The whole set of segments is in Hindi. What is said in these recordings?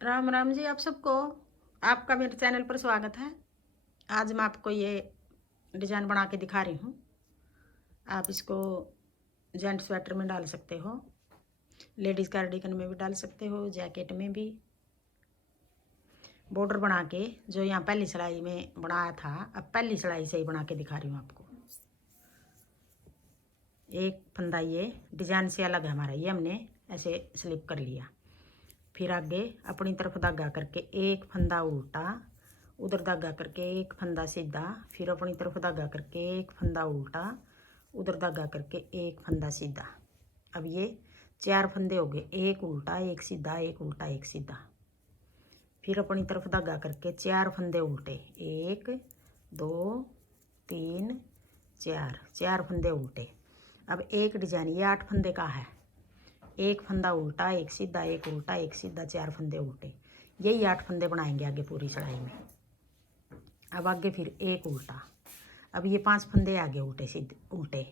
राम राम जी आप सबको। आपका मेरे चैनल पर स्वागत है। आज मैं आपको ये डिज़ाइन बना के दिखा रही हूँ। आप इसको जेंट स्वेटर में डाल सकते हो, लेडीज़ कार्डिगन में भी डाल सकते हो, जैकेट में भी। बॉर्डर बना के जो यहाँ पहली सिलाई में बनाया था, अब पहली सिलाई से ही बना के दिखा रही हूँ आपको। एक फंदा ये डिज़ाइन से अलग है हमारा, ये हमने ऐसे स्लिप कर लिया। फिर आगे अपनी तरफ धागा करके एक फंदा उल्टा, उधर धागा करके एक फंदा सीधा, फिर अपनी तरफ धागा करके एक फंदा उल्टा, उधर धागा करके एक फंदा सीधा। अब ये 4 फंदे हो गए, एक उल्टा एक सीधा, एक उल्टा एक सीधा। फिर अपनी तरफ धागा करके 4 फंदे उल्टे, 1 2 3 4, 4 फंदे उल्टे। अब एक डिजाइन ये 8 फंदे का है, एक फंदा उल्टा एक सीधा, एक उल्टा एक सीधा, 4 फंदे उल्टे। यही 8 फंदे बनाएंगे आगे पूरी सिलाई में। अब आगे फिर एक उल्टा, अब ये 5 फंदे आगे उल्टे सीधे उल्टे,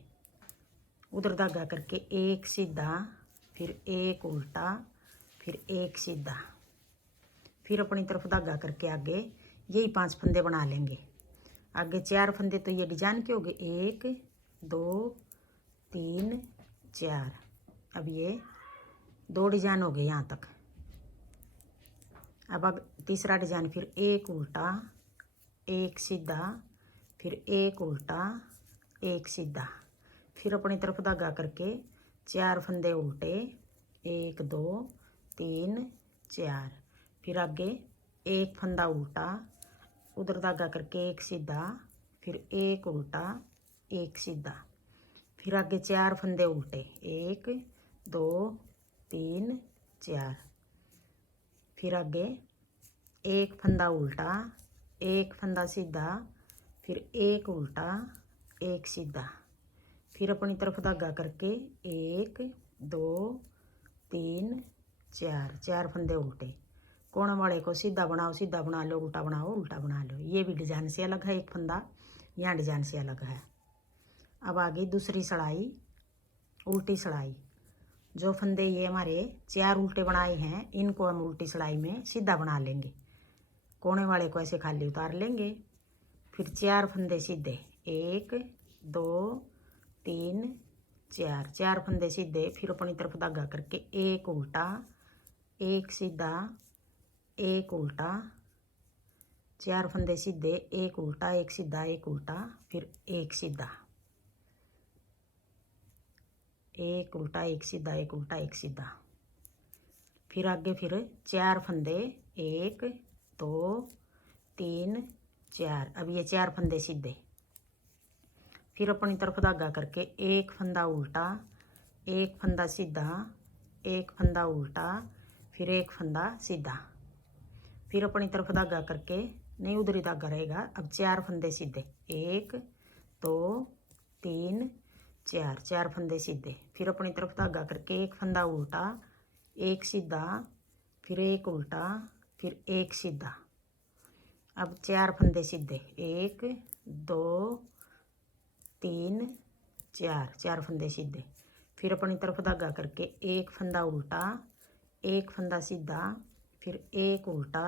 उधर धागा करके एक सीधा, फिर एक उल्टा, फिर एक सीधा, फिर अपनी तरफ धागा करके आगे यही 5 फंदे बना लेंगे। आगे 4 फंदे तो ये डिजाइन के हो गए, 1 2 3 4। अब ये 2 डिजाइन हो गए यहाँ तक। अब तीसरा डिजाइन फिर एक उल्टा एक सीधा, फिर एक उल्टा एक सीधा, फिर अपनी तरफ धागा करके 4 फंदे उल्टे, 1 2 3 4, फिर आगे एक फंदा उल्टा, उधर धागा करके एक सीधा, फिर एक उल्टा एक सीधा, फिर आगे 4 फंदे उल्टे, 1 2 3 4, फिर आगे एक फंदा उल्टा एक फंदा सीधा, फिर एक उल्टा एक सीधा, फिर अपनी तरफ धागा करके 1 2 3 4, 4 फंदे उल्टे। कोण वाले को सीधा बनाओ, सीधा बना लो, उल्टा बनाओ, उल्टा बना लो। ये भी डिजाइन से अलग है, एक फंदा यहाँ डिजाइन से अलग है। अब आगे दूसरी सिलाई, उल्टी सिलाई। जो फंदे ये हमारे 4 उल्टे बनाए हैं, इनको हम उल्टी सिलाई में सीधा बना लेंगे। कोने वाले को ऐसे खाली उतार लेंगे, फिर 4 फंदे सीधे, 1 2 3 4, 4 फंदे सीधे, फिर अपनी तरफ धागा करके एक उल्टा एक सीधा, एक उल्टा, 4 फंदे सीधे, एक उल्टा एक सीधा, एक उल्टा, फिर एक सीधा, एक उल्टा एक सीधा, एक उल्टा एक सीधा, फिर आगे फिर 4 फंदे, 1 2 3 4। अब ये 4 फंदे सीधे, फिर अपनी तरफ धागा करके एक फंदा उल्टा एक फंदा सीधा, एक फंदा उल्टा, फिर एक फंदा सीधा, फिर अपनी तरफ धागा करके नहीं उधर ही धागा रहेगा। अब 4 फंदे सीधे, 1 2 3 4, 4 फंदे सीधे, फिर अपनी तरफ धागा करके एक फंदा उल्टा एक सीधा, फिर एक उल्टा, फिर एक सीधा। अब 4 फंदे सीधे, 1 2 3 4, 4 फंदे सीधे, फिर अपनी तरफ धागा करके एक फंदा उल्टा एक फंदा सीधा, फिर एक उल्टा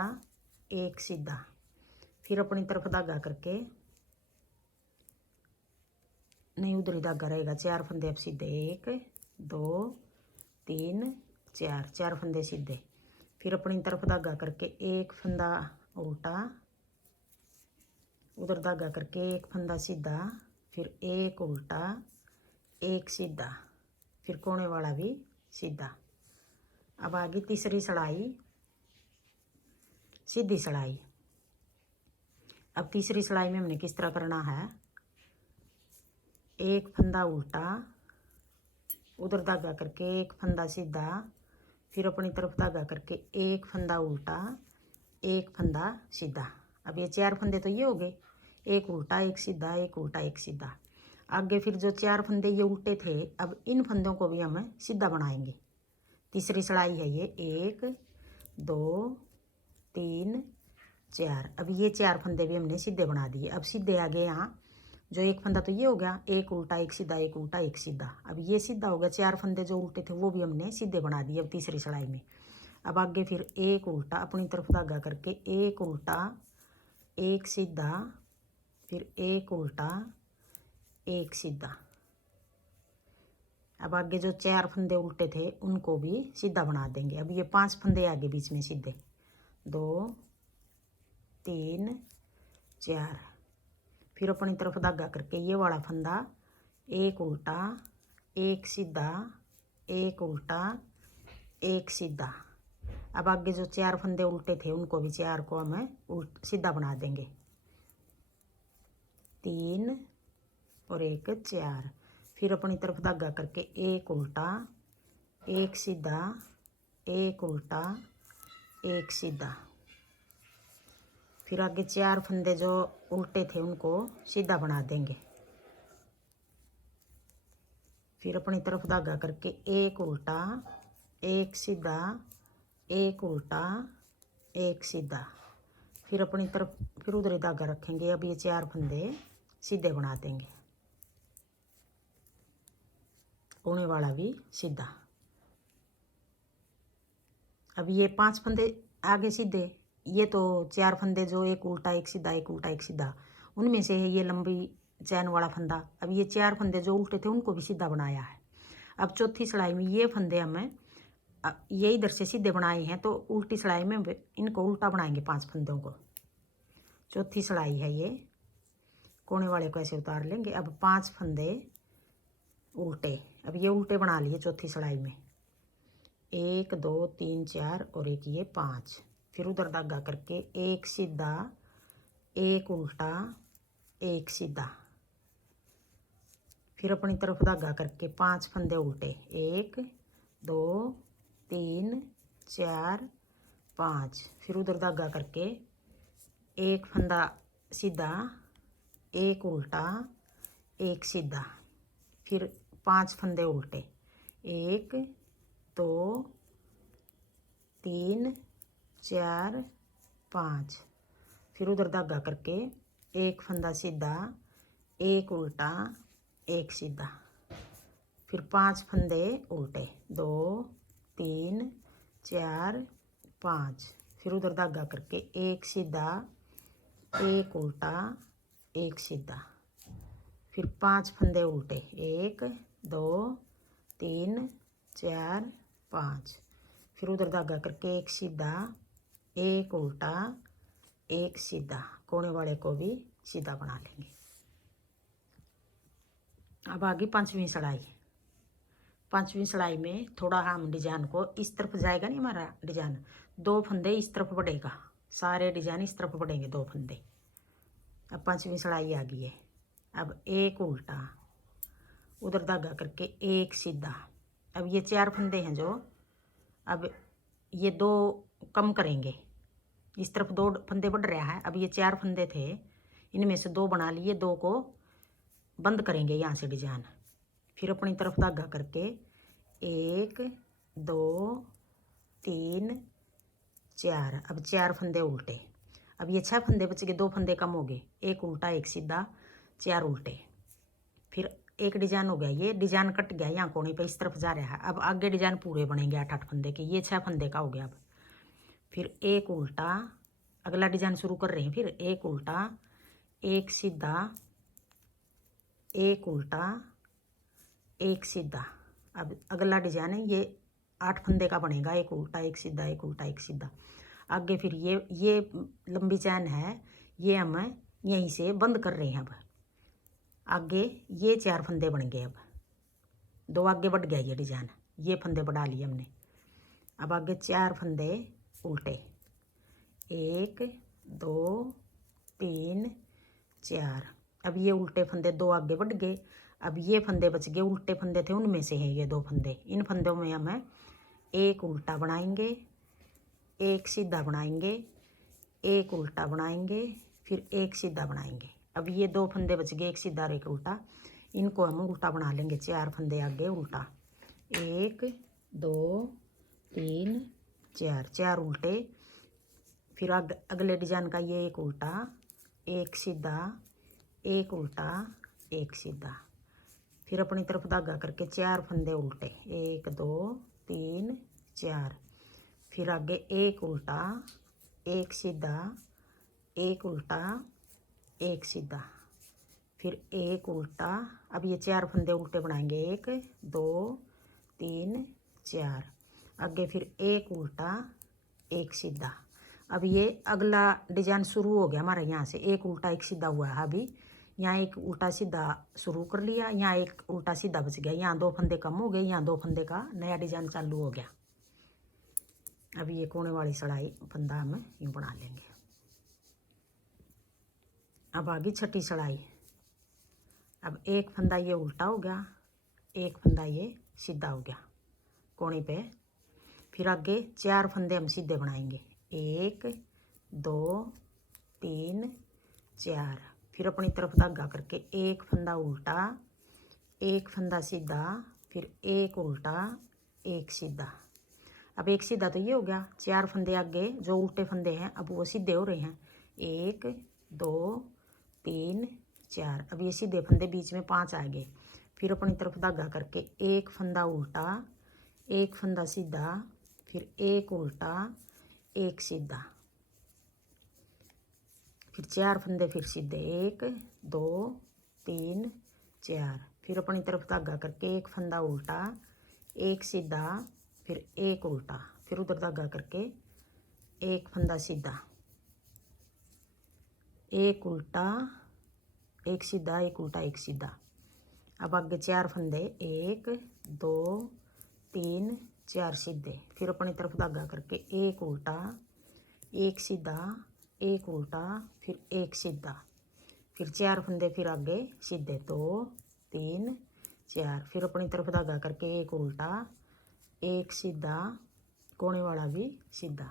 एक सीधा, फिर अपनी तरफ धागा करके नहीं उधर ही धागा रहेगा। 4 फंदे अब सीधे, 1 2 3 4, 4 फंदे सीधे, फिर अपनी तरफ धागा करके एक फंदा उल्टा, उधर धागा करके एक फंदा सीधा, फिर एक उल्टा एक सीधा, फिर कोने वाला भी सीधा। अब आगे तीसरी सिलाई, सीधी सिलाई। अब तीसरी सिलाई में हमने किस तरह करना है, एक फंदा उल्टा, उधर धागा करके एक फंदा सीधा, फिर अपनी तरफ धागा करके एक फंदा उल्टा एक फंदा सीधा। अब ये 4 फंदे तो ये हो गए, एक उल्टा एक सीधा, एक उल्टा एक सीधा। आगे फिर जो 4 फंदे ये उल्टे थे, अब इन फंदों को भी हम सीधा बनाएंगे। तीसरी सिलाई है ये, 1 2 3 4। अब ये 4 फंदे भी हमने सीधे बना दिए। अब सीधे आगे यहाँ जो एक फंदा तो ये हो गया, एक उल्टा एक सीधा, एक उल्टा एक सीधा। अब ये सीधा हो गया, 4 फंदे जो उल्टे थे वो भी हमने सीधे बना दिए अब तीसरी सिलाई में। अब आगे फिर एक उल्टा, अपनी तरफ धागा करके एक उल्टा एक सीधा, फिर एक उल्टा एक सीधा। अब आगे जो 4 फंदे उल्टे थे उनको भी सीधा बना देंगे। अब ये 5 फंदे आगे बीच में सीधे, 2 3 4। फिर अपनी तरफ धागा करके ये वाला फंदा एक उल्टा एक सीधा, एक उल्टा एक सीधा। अब आगे जो 4 फंदे उल्टे थे उनको भी 4 को हमें सीधा बना देंगे, 3 और एक 4। फिर अपनी तरफ धागा करके एक उल्टा एक सीधा, एक उल्टा एक सीधा। फिर आगे 4 फंदे जो उल्टे थे उनको सीधा बना देंगे। फिर अपनी तरफ धागा करके एक उल्टा एक सीधा, एक उल्टा एक सीधा। फिर अपनी तरफ फिर उधर ही धागा रखेंगे। अब ये 4 फंदे सीधे बना देंगे, कोने वाला भी सीधा। अब ये 5 फंदे आगे सीधे, ये तो 4 फंदे जो एक उल्टा एक सीधा, एक उल्टा एक सीधा, उनमें से है ये लंबी चैन वाला फंदा। अब ये 4 फंदे जो उल्टे थे उनको भी सीधा बनाया है। अब चौथी सिलाई में ये फंदे हमें ये इधर से सीधे बनाए हैं, तो उल्टी सिलाई में इनको उल्टा बनाएंगे 5 फंदों को। चौथी सिलाई है ये, कोने वाले को ऐसे उतार लेंगे। अब 5 फंदे उल्टे, अब ये उल्टे बना लिए चौथी सिलाई में, 1 2 3 4 और एक ये 5। फिर उधर धागा करके एक सीधा, एक उल्टा एक सीधा। फिर अपनी तरफ धागा करके 5 फंदे उल्टे, 1 2 3 4 5। फिर उधर धागा करके एक फंदा सीधा, एक उल्टा एक सीधा। फिर 5 फंदे उल्टे, 1 2 3 4 5। फिर उधर धागा करके एक फंदा सीधा, एक उल्टा एक सीधा। फिर 5 फंदे उल्टे, 2 3 4 5। फिर उधर धागा करके एक सीधा, एक उल्टा एक सीधा। फिर 5 फंदे उल्टे, 1 2 3 4 5। फिर उधर धागा करके एक सीधा, एक उल्टा एक सीधा, कोने वाले को भी सीधा बना लेंगे। अब आगे 5वीं सिलाई। 5वीं सिलाई में थोड़ा हम डिजाइन को इस तरफ जाएगा नहीं हमारा डिजाइन, 2 फंदे इस तरफ बढ़ेगा, सारे डिजाइन इस तरफ बढ़ेंगे 2 फंदे। अब 5वीं सिलाई आ गई है। अब एक उल्टा, उधर धागा करके एक सीधा। अब ये 4 फंदे हैं जो, अब ये 2 कम करेंगे, इस तरफ 2 फंदे बढ़ रहा है। अब ये 4 फंदे थे, इनमें से 2 बना लिए, 2 को बंद करेंगे यहाँ से डिजाइन। फिर अपनी तरफ धागा करके 1 2 3 4। अब 4 फंदे उल्टे। अब ये 6 फंदे बच गए, 2 फंदे कम हो गए, एक उल्टा एक सीधा 4 उल्टे। फिर एक डिजाइन हो गया, ये डिजाइन कट गया यहाँ कोने पे इस तरफ जा रहा है। अब आगे डिजाइन पूरे बनेंगे 8 फंदे के, ये 6 फंदे का हो गया। अब फिर एक उल्टा, अगला डिजाइन शुरू कर रहे हैं। फिर एक उल्टा एक सीधा, एक उल्टा एक सीधा। अब अगला डिजाइन है ये 8 फंदे का बनेगा, एक उल्टा एक सीधा, एक उल्टा एक सीधा। आगे फिर ये लंबी चैन है, ये हम यहीं से बंद कर रहे हैं। अब आगे ये 4 फंदे बन गए, अब 2 आगे बढ़ गया ये डिजाइन, ये फंदे बढ़ा लिए हमने। अब आगे 4 फंदे उल्टे, 1 2 3 4। अब ये उल्टे फंदे 2 आगे बढ़ गए। अब ये फंदे बच गए, उल्टे फंदे थे उनमें से हैं ये 2 फंदे। इन फंदों में हमें एक उल्टा बनाएंगे, एक सीधा बनाएंगे, एक उल्टा बनाएंगे, फिर एक सीधा बनाएंगे। अब ये 2 फंदे बच गए, एक सीधा और एक उल्टा, इनको हम उल्टा बना लेंगे। 4 फंदे आगे उल्टा, 1 2 3 4, 4 उल्टे। फिर अगले डिजाइन का ये एक उल्टा एक सीधा, एक उल्टा एक सीधा। फिर अपनी तरफ धागा करके 4 फंदे उल्टे, 1 2 3 4। फिर आगे एक उल्टा, एक सीधा, एक उल्टा, एक सीधा, फिर एक उल्टा। अब ये 4 फंदे उल्टे बनाएंगे, 1 2 3 4। आगे फिर एक उल्टा, एक सीधा। अब ये अगला डिजाइन शुरू हो गया हमारा, यहाँ से एक उल्टा एक सीधा हुआ है। अभी यहाँ एक उल्टा सीधा शुरू कर लिया, यहाँ एक उल्टा सीधा बच गया, यहाँ 2 फंदे कम हो गए, यहाँ 2 फंदे का नया डिजाइन चालू हो गया। अब ये कोने वाली सिलाई फंदा हम यूँ बना लेंगे। अब आगे छठी सिलाई। अब एक फंदा ये उल्टा हो गया, एक फंदा ये सीधा हो गया कोने पे। फिर आगे 4 फंदे हम सीधे बनाएंगे, 1 2 3 4। फिर अपनी तरफ धागा करके एक फंदा उल्टा, एक फंदा सीधा, फिर एक उल्टा, एक सीधा। अब एक सीधा तो ये हो गया, 4 फंदे आगे जो उल्टे फंदे हैं अब वो सीधे हो रहे हैं, 1 2 3 4। अब ये सीधे फंदे बीच में 5 आ गए। फिर अपनी तरफ धागा करके एक फंदा उल्टा, एक फंदा सीधा, फिर एक उल्टा, एक सीधा, फिर 4 फंदे फिर सीधे, 1 2 3 4। फिर अपनी तरफ धागा करके एक फंदा उल्टा, एक सीधा, फिर एक उल्टा, फिर उधर धागा करके एक फंदा सीधा, एक उल्टा, एक सीधा, एक उल्टा, एक सीधा। अब आगे 4 फंदे, 1 2 3 4 सीधे। फिर अपनी तरफ धागा करके एक उल्टा, एक सीधा, एक उल्टा, फिर एक सीधा, फिर 4 फंदे फिर आगे सीधे, 2 3 4। फिर अपनी तरफ धागा करके एक उल्टा, एक सीधा, कोने वाला भी सीधा।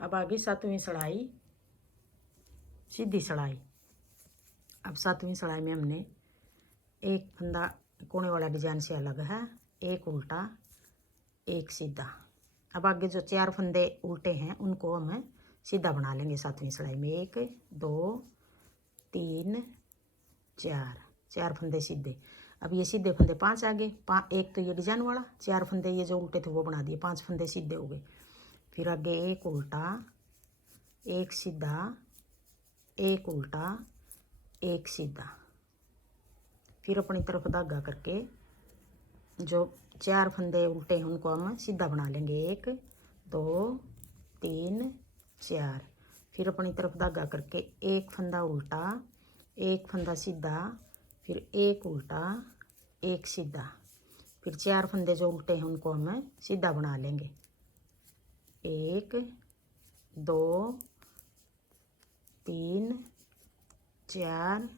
अब आगे 7वीं सिलाई, सीधी सिलाई। अब 7वीं सिलाई में हमने एक फंदा कोने वाला डिजाइन से अलग है, एक उल्टा, एक सीधा। अब आगे जो 4 फंदे उल्टे हैं उनको हम सीधा बना लेंगे 7वीं सिलाई में, 1 2 3 4, 4 फंदे सीधे। अब ये सीधे फंदे 5 आ गए, एक तो ये डिजाइन वाला, 4 फंदे ये जो उल्टे थे वो बना दिए, 5 फंदे सीधे हो गए। फिर आगे एक उल्टा, एक सीधा, एक उल्टा, एक सीधा। फिर अपनी तरफ धागा करके जो 4 फंदे उल्टे हैं उनको हम सीधा बना लेंगे, 1 2 3 4। फिर अपनी तरफ धागा करके एक फंदा उल्टा, एक फंदा सीधा, फिर एक उल्टा, एक सीधा, फिर 4 फंदे जो उल्टे हैं उनको हम सीधा बना लेंगे, 1 2 3 4,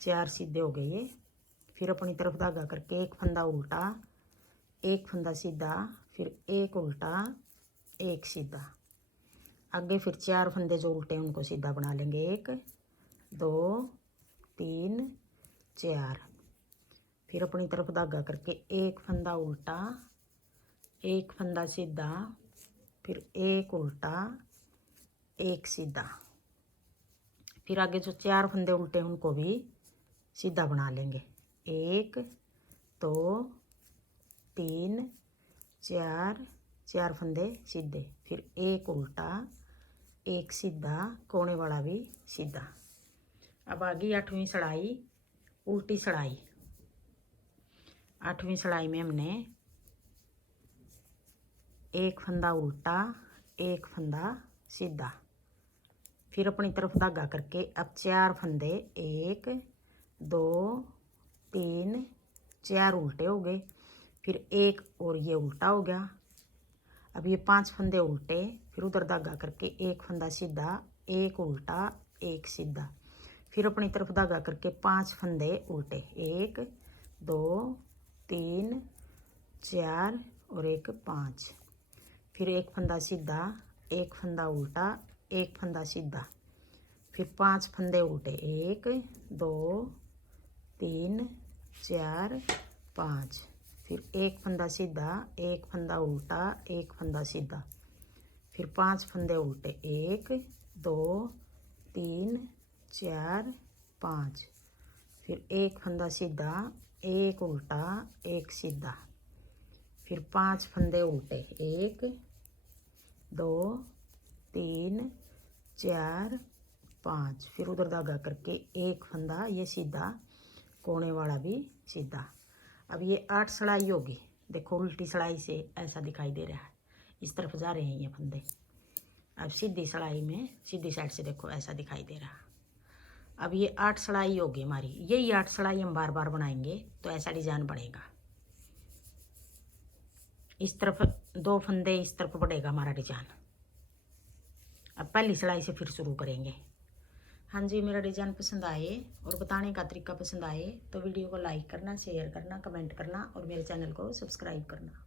4 सीधे हो गए ये। फिर अपनी तरफ धागा करके एक फंदा उल्टा, एक फंदा सीधा, फिर एक उल्टा, एक सीधा। आगे फिर 4 फंदे जो उल्टे हैं उनको सीधा बना लेंगे, 1 2 3 4। फिर अपनी तरफ धागा करके एक फंदा उल्टा, एक फंदा सीधा, फिर एक उल्टा, एक सीधा। फिर आगे जो 4 फंदे उल्टे हैं उनको भी सीधा बना लेंगे, 1 2 3 4, 4 फंदे सीधे, फिर एक उल्टा, एक सीधा, कोने वाला भी सीधा। अब आगे 8वीं सिलाई, उल्टी सिलाई। 8वीं सिलाई में हमने एक फंदा उल्टा, एक फंदा सीधा। फिर अपनी तरफ धागा करके अब 4 फंदे, 1 2 3 4 उल्टे हो गए। फिर एक और ये उल्टा हो गया। अब ये 5 फंदे उल्टे, फिर उधर धागा करके एक फंदा सीधा, एक उल्टा, एक सीधा। फिर अपनी तरफ धागा करके 5 फंदे उल्टे, 1 2 3 4 और एक 5। फिर एक फंदा सीधा, एक फंदा उल्टा, एक फंदा सीधा, फिर 5 फंदे उल्टे, 1 2 3 4 5। फिर एक फंदा सीधा, एक फंदा उल्टा, एक फंदा सीधा, फिर 5 फंदे उल्टे, 1 2 3 4 5। फिर एक फंदा सीधा, एक उल्टा, एक सीधा, फिर 5 फंदे उल्टे, 1 2 3 4 5, फिर उधर धागा करके एक फंदा ये सीधा, कोने वाला भी सीधा। अब ये 8 सिलाई होगी। देखो उल्टी सिलाई से ऐसा दिखाई दे रहा है, इस तरफ जा रहे हैं ये फंदे। अब सीधी सिलाई में सीधी साइड से देखो ऐसा दिखाई दे रहा। अब ये 8 सिलाई होगी हमारी, यही 8 सिलाई हम बार बार बनाएंगे तो ऐसा डिजाइन बनेगा। इस तरफ 2 फंदे, इस तरफ बढ़ेगा हमारा डिजाइन। अब पहली सिलाई से फिर शुरू करेंगे। हाँ जी, मेरा डिजाइन पसंद आए और बताने का तरीका पसंद आए तो वीडियो को लाइक करना, शेयर करना, कमेंट करना और मेरे चैनल को सब्सक्राइब करना।